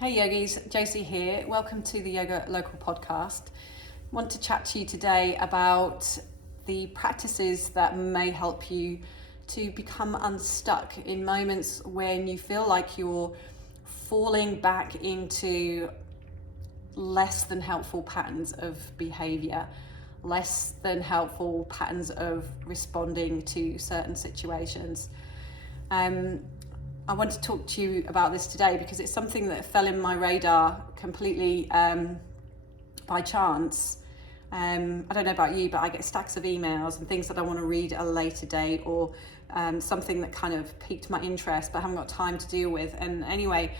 Hey yogis, Josie here. Welcome to the YogaLocal podcast. I want to chat to you today about the practices that may help you to become unstuck in moments when you feel like you're falling back into less than helpful patterns of behavior, less than helpful patterns of responding to certain situations. I want to talk to you about this today because it's something that fell in my radar completely by chance. I don't know about you, but I get stacks of emails and things that I want to read at a later date, or something that kind of piqued my interest but I haven't got time to deal with. And anyway,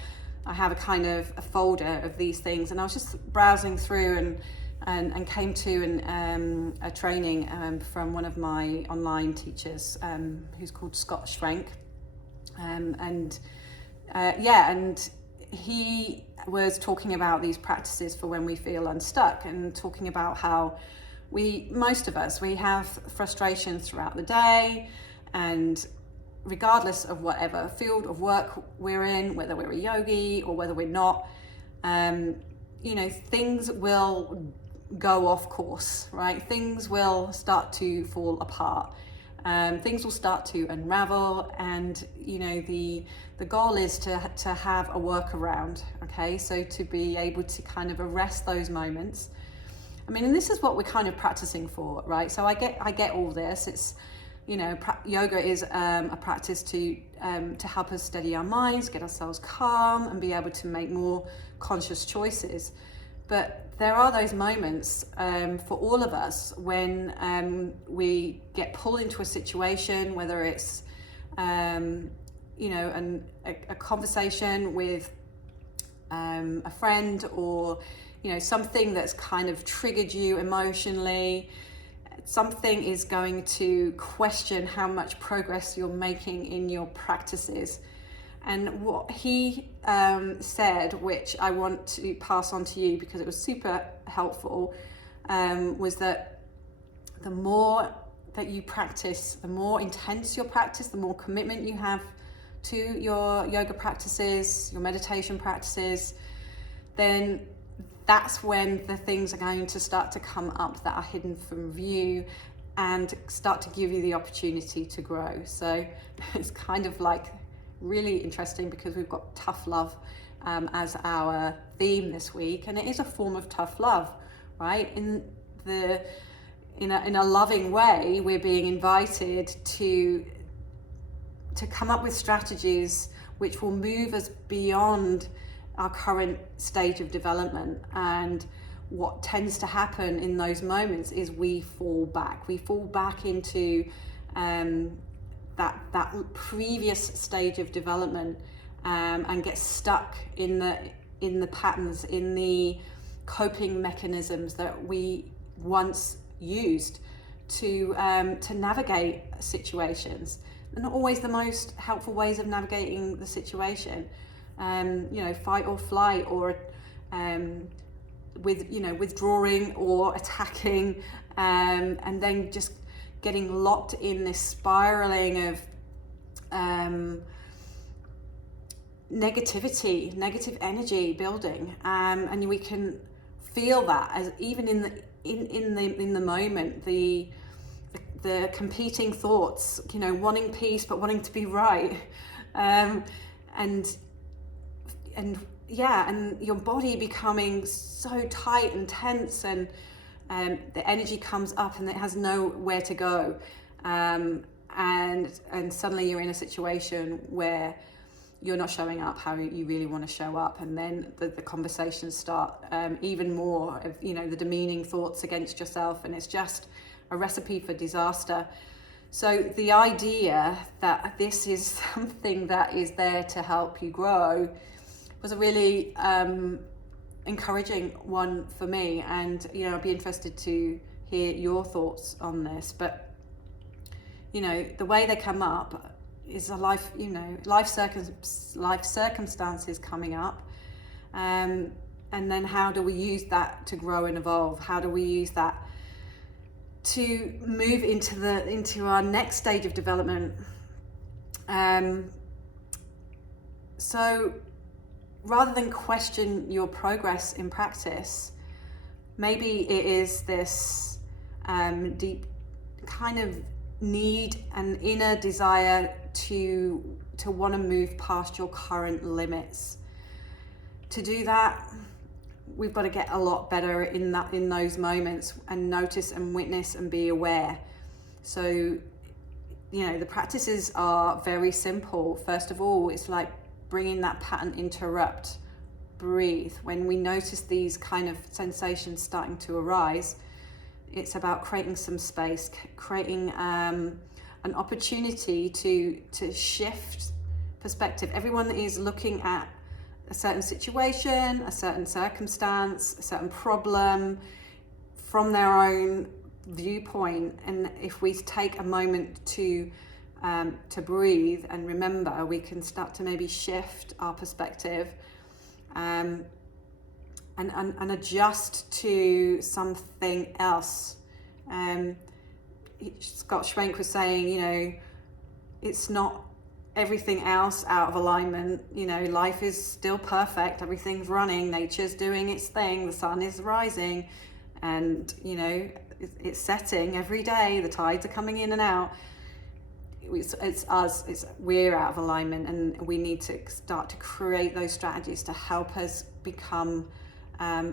I have a kind of a folder of these things, and I was just browsing through and came to a training from one of my online teachers who's called Scott Schrank. And he was talking about these practices for when we feel unstuck, and talking about how most of us have frustrations throughout the day, and regardless of whatever field of work we're in, whether we're a yogi or whether we're not, things will go off course, right? Things will start to fall apart. Things will start to unravel, and the goal is to have a workaround. Okay, so to be able to kind of arrest those moments. I mean, and this is what we're kind of practicing for, right? So I get all this. It's yoga is a practice to help us steady our minds, get ourselves calm, and be able to make more conscious choices. But there are those moments for all of us when we get pulled into a situation, whether it's a conversation with a friend, or something that's kind of triggered you emotionally. Something is going to question how much progress you're making in your practices. And what he said, which I want to pass on to you because it was super helpful, was that the more that you practice, the more intense your practice, the more commitment you have to your yoga practices, your meditation practices, then that's when the things are going to start to come up that are hidden from view and start to give you the opportunity to grow. So it's kind of like really interesting because we've got tough love as our theme this week, and it is a form of tough love, right? In a loving way, we're being invited to come up with strategies which will move us beyond our current stage of development. And what tends to happen in those moments is we fall back into that previous stage of development, and get stuck in the patterns, in the coping mechanisms that we once used to navigate situations. They're not always the most helpful ways of navigating the situation. Fight or flight, or withdrawing or attacking, and then just getting locked in this spiraling of negative energy building, and we can feel that as even in the moment, the competing thoughts, wanting peace but wanting to be right, and your body becoming so tight and tense, and the energy comes up and it has nowhere to go, and suddenly you're in a situation where you're not showing up how you really want to show up, and then the conversations start, even more of the demeaning thoughts against yourself, and it's just a recipe for disaster. So the idea that this is something that is there to help you grow was a really encouraging one for me, and I'd be interested to hear your thoughts on this. But the way they come up is life circumstances coming up, and then how do we use that to grow and evolve? How do we use that to move into our next stage of development? So rather than question your progress in practice, maybe it is this deep kind of need and inner desire to want to move past your current limits. To do that, we've got to get a lot better in those moments and notice and witness and be aware. So, the practices are very simple. First of all, it's like bringing that pattern interrupt, breathe. When we notice these kind of sensations starting to arise, it's about creating some space, creating an opportunity to shift perspective. Everyone is looking at a certain situation, a certain circumstance, a certain problem from their own viewpoint, and if we take a moment to breathe and remember, we can start to maybe shift our perspective and adjust to something else. Scott Schwenk was saying, it's not everything else out of alignment. Life is still perfect, everything's running, nature's doing its thing, the sun is rising, and it's setting every day, the tides are coming in and out. It's us, we're out of alignment, and we need to start to create those strategies to help us become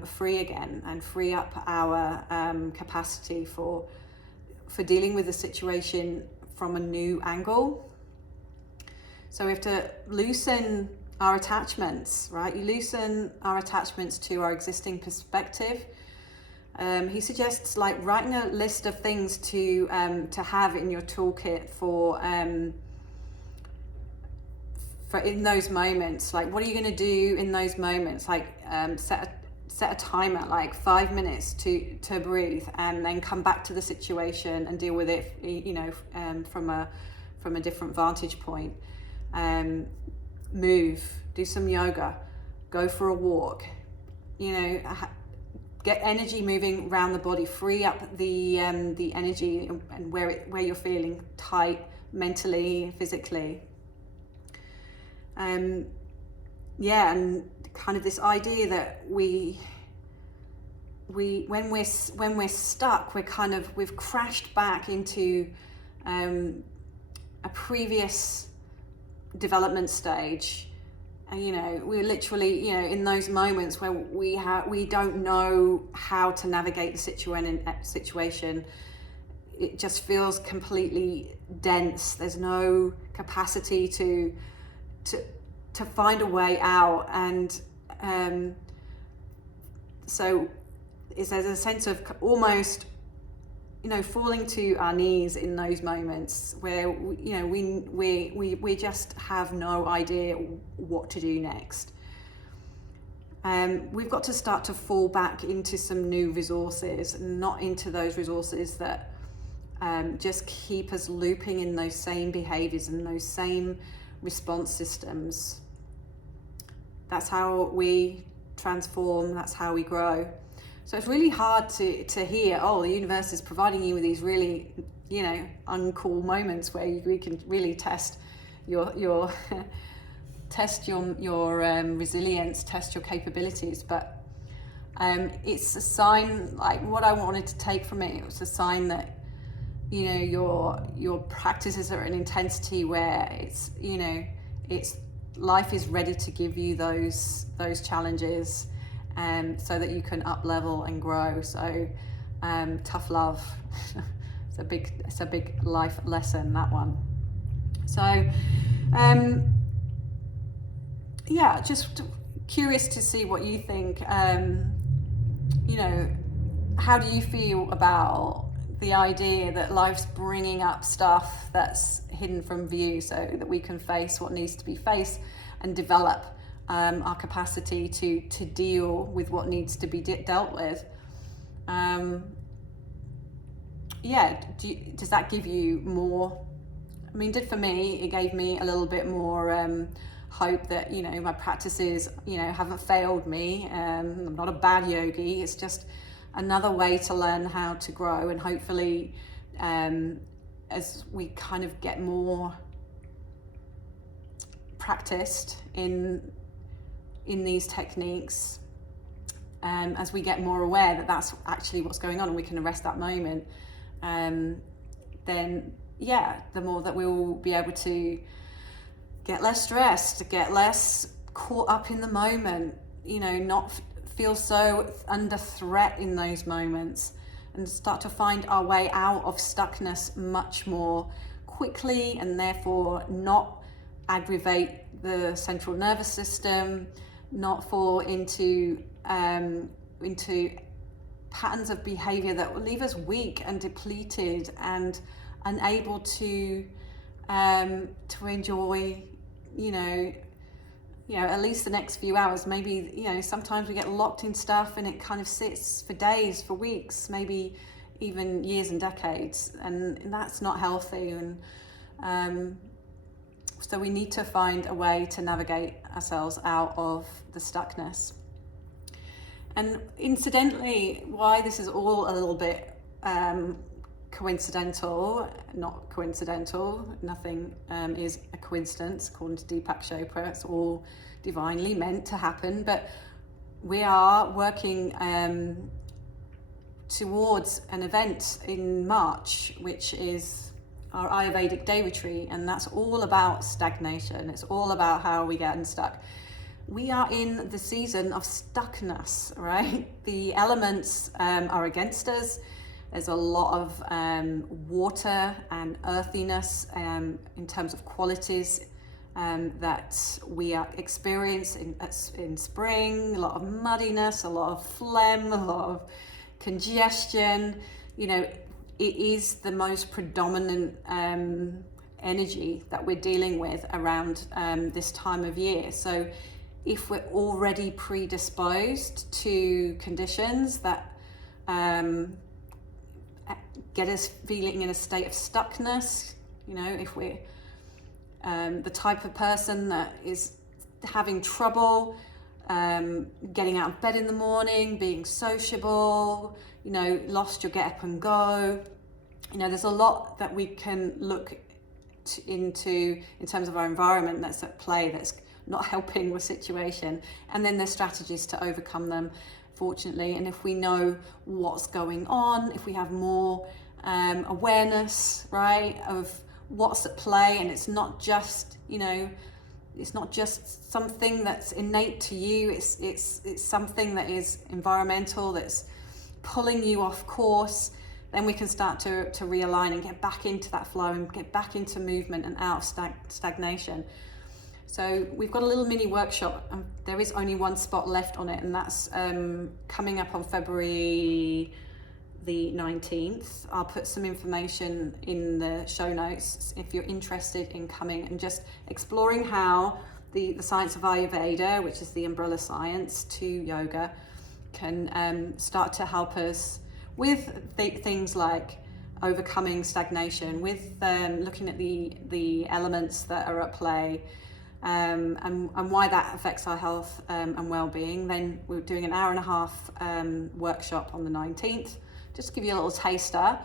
free again and free up our capacity for dealing with the situation from a new angle. So we have to loosen our attachments, right? You loosen our attachments to our existing perspective. He suggests like writing a list of things to have in your toolkit for in those moments. Like, what are you going to do in those moments? Like, set a timer, like 5 minutes to breathe, and then come back to the situation and deal with it, from a different vantage point. Move, do some yoga, go for a walk, get energy moving around the body, free up the energy and where you're feeling tight mentally, physically. And kind of this idea that when we're stuck, we've crashed back into a previous development stage. And we're literally in those moments where we don't know how to navigate the situation. It just feels completely dense. There's no capacity to find a way out, and so there's a sense of almost falling to our knees in those moments where we just have no idea what to do next. We've got to start to fall back into some new resources, not into those resources that just keep us looping in those same behaviors and those same response systems. That's how we transform, that's how we grow. So it's really hard to hear, the universe is providing you with these really, uncool moments where we can really test your resilience, test your capabilities. But it's a sign, like what I wanted to take from it was a sign that, your practices are at an intensity where it's life is ready to give you those challenges, so that you can up level and grow. So tough love. it's a big life lesson, that one. So just curious to see what you think. How do you feel about the idea that life's bringing up stuff that's hidden from view so that we can face what needs to be faced and develop our capacity to deal with what needs to be dealt with? Does that give you more? I mean, did for me. It gave me a little bit more hope that my practices haven't failed me. I'm not a bad yogi. It's just another way to learn how to grow, and hopefully as we kind of get more practiced in in these techniques, as we get more aware that that's actually what's going on and we can arrest that moment, then the more that we will be able to get less stressed, get less caught up in the moment, not feel so under threat in those moments, and start to find our way out of stuckness much more quickly, and therefore not aggravate the central nervous system, not fall into patterns of behavior that will leave us weak and depleted and unable to enjoy, at least the next few hours. Maybe, sometimes we get locked in stuff and it kind of sits for days, for weeks, maybe even years and decades, and that's not healthy. And so we need to find a way to navigate ourselves out of the stuckness. And incidentally, why this is all a little bit coincidental, not coincidental, nothing is a coincidence according to Deepak Chopra, it's all divinely meant to happen, but we are working towards an event in March, which is our Ayurvedic day retreat, and that's all about stagnation. It's all about how we get unstuck. We are in the season of stuckness, right? The elements are against us. There's a lot of water and earthiness in terms of qualities that we experience in spring. A lot of muddiness, a lot of phlegm, a lot of congestion. It is the most predominant energy that we're dealing with around this time of year. So if we're already predisposed to conditions that get us feeling in a state of stuckness, if we're the type of person that is having trouble getting out of bed in the morning, being sociable, lost your get up and go, there's a lot that we can look into in terms of our environment that's at play, that's not helping the situation, and then there's strategies to overcome them, fortunately. And if we know what's going on, if we have more awareness, right, of what's at play, and it's not just something that's innate to you, it's something that is environmental, that's pulling you off course, then we can start to realign and get back into that flow and get back into movement and out of stagnation. So we've got a little mini workshop. There is only one spot left on it, and that's coming up on February the 19th. I'll put some information in the show notes if you're interested in coming and just exploring how the science of Ayurveda, which is the umbrella science to yoga, can start to help us with things like overcoming stagnation, with looking at the elements that are at play, and why that affects our health and well-being. Then we're doing an hour and a half workshop on the 19th, just to give you a little taster.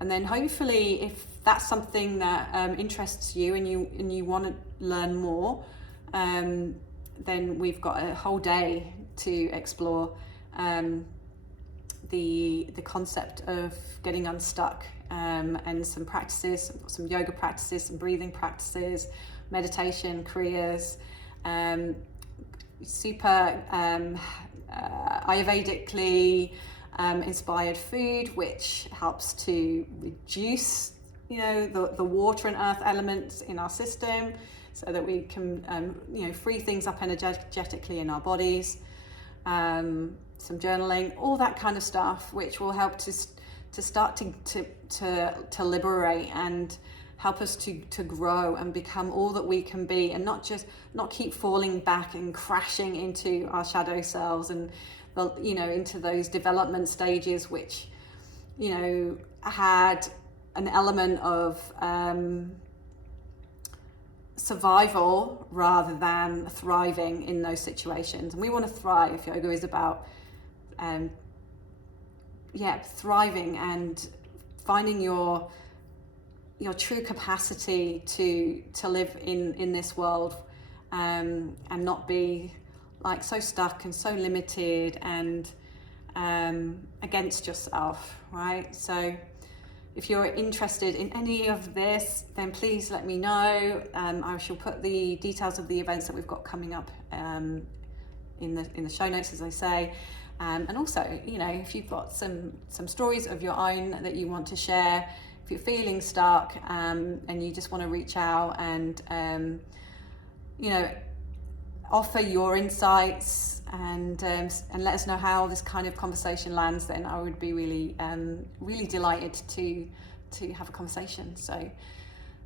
And then hopefully, if that's something that interests you and you want to learn more, then we've got a whole day to explore the concept of getting unstuck, and some practices, some yoga practices, some breathing practices, meditation, kriyas, super Ayurvedically inspired food, which helps to reduce the water and earth elements in our system, so that we can free things up energetically in our bodies. Some journaling, all that kind of stuff, which will help to start to liberate and help us to grow and become all that we can be, and not keep falling back and crashing into our shadow selves and into those development stages, which had an element of survival rather than thriving in those situations. And we want to thrive. Yoga is about thriving and finding your true capacity to live in this world, and not be like so stuck and so limited and against yourself, right? So if you're interested in any of this, then please let me know. I shall put the details of the events that we've got coming up in the show notes, as I say. And also, you know, if you've got some stories of your own that you want to share, if you're feeling stuck and you just want to reach out and you know, offer your insights and let us know how this kind of conversation lands, then I would be really really delighted to have a conversation. So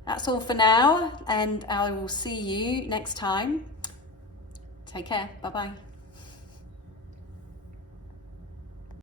that's all for now, and I will see you next time. Take care. Bye bye.